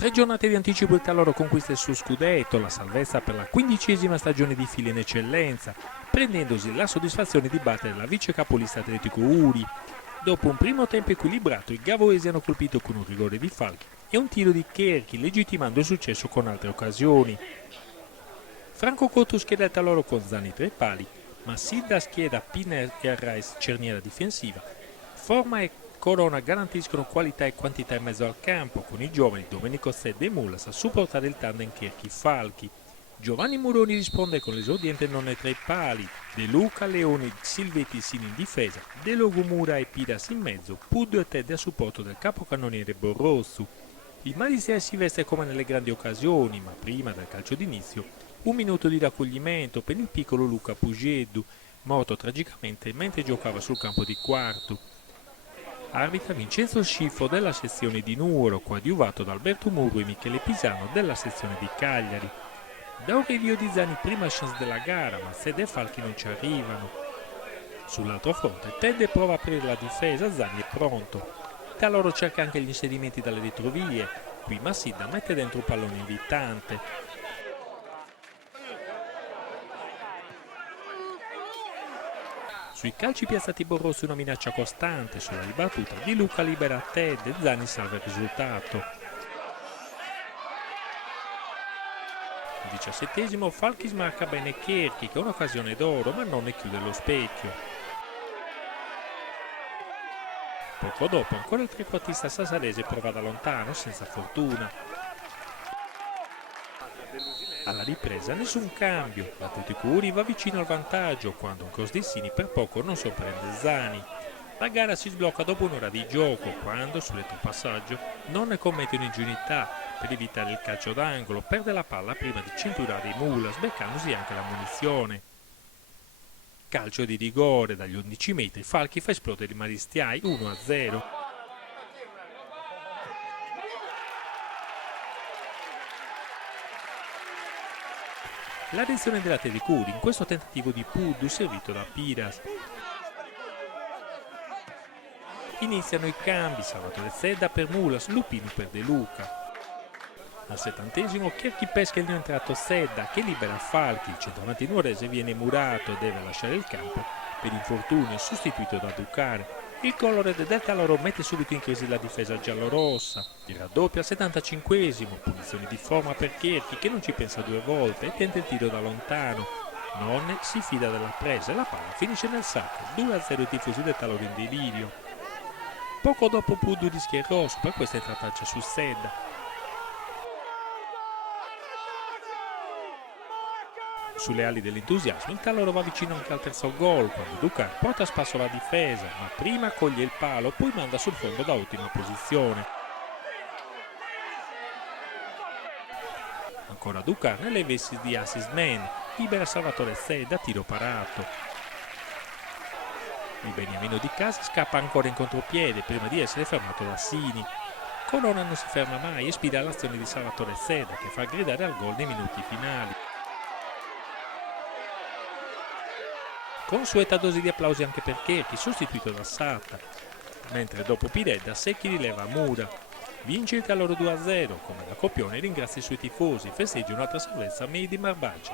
3 giornate di anticipo il Taloro conquista il suo scudetto, la salvezza per la 15ª stagione di fila in eccellenza, prendendosi la soddisfazione di battere la vice capolista Atletico Uri. Dopo un primo tempo equilibrato, i gavoesi hanno colpito con un rigore di Falchi e un tiro di Cherchi, legittimando il successo con altre occasioni. Franco Cotto scheda il Taloro con Zani tra i pali, Massidda schieda Pinner e Arraes cerniera difensiva, Forma e Corona garantiscono qualità e quantità in mezzo al campo, con i giovani Domenico Zedda e Mulas a supportare il tandem Cherchi-Falchi. Giovanni Muroni risponde con l'esordiente Nonne tra i pali, De Luca, Leoni, Silvetti Sini in difesa, De Logumura e Pidas in mezzo, Puddo e Ted a supporto del capocannoniere Borrossu. Il Malizier si veste come nelle grandi occasioni, ma prima del calcio d'inizio, un minuto di raccoglimento per il piccolo Luca Pugeddu, morto tragicamente mentre giocava sul campo di quarto. Arbitra Vincenzo Sciffo della sezione di Nuoro, coadiuvato da Alberto Murro e Michele Pisano della sezione di Cagliari. Da Aurelio Di Zani prima chance della gara, ma Zedda e Falchi non ci arrivano. Sull'altro fronte Ted prova a aprire la difesa, Zani è pronto. Taloro cerca anche gli inserimenti dalle retrovie, qui Massidda mette dentro un pallone invitante. Sui calci piazzati Borrossi una minaccia costante, sulla ribattuta Di Luca libera Ted e Zani salva il risultato. Al 17esimo Falchi smarca bene Cherchi, che è un'occasione d'oro ma non ne chiude lo specchio. Poco dopo ancora il trequartista sassarese prova da lontano senza fortuna. Alla ripresa nessun cambio, l'Atletico Uri va vicino al vantaggio quando un cross di Sini per poco non sorprende Zani. La gara si sblocca dopo un'ora di gioco quando, sul retropassaggio, non ne commette un'ingenuità per evitare il calcio d'angolo, perde la palla prima di cinturare i Mulas, beccandosi anche la munizione. Calcio di rigore dagli 11 metri, Falchi fa esplodere i Maristiai 1-0. La reazione dell'Atletico Uri in questo tentativo di Puddu servito da Piras. Iniziano i cambi, Salvatore Zedda per Mulas, Lupini per De Luca. Al 70esimo Cherchi pesca il rientrato Zedda che libera Falchi, il centravanti nuorese viene murato e deve lasciare il campo per infortunio sostituito da Ducare. Il colore del Taloro mette subito in crisi la difesa giallorossa. Il raddoppio al 75esimo, punizione di Forma per Cherchi che non ci pensa due volte e tenta il tiro da lontano. Nonne si fida della presa e la palla finisce nel sacco, 2-0 i tifosi del Taloro in delirio. Poco dopo Puddu rischia il rosso per questa entrata su Zedda. Sulle ali dell'entusiasmo il Taloro va vicino anche al terzo gol quando Ducar porta a spasso la difesa, ma prima coglie il palo, poi manda sul fondo da ottima posizione. Ancora Ducar nelle vesti di assist man, libera Salvatore Zedda, tiro parato. Il beniamino di casa scappa ancora in contropiede prima di essere fermato da Sini. Corona non si ferma mai e sfida l'azione di Salvatore Zedda che fa gridare al gol nei minuti finali. Consueta dose di applausi anche per Cherchi, sostituito da Sata, mentre dopo Piredda Secchi rileva Mura. Vince il Taloro 2-0, come da copione ringrazia i suoi tifosi, festeggia un'altra salvezza a Mehdi Marbaggi.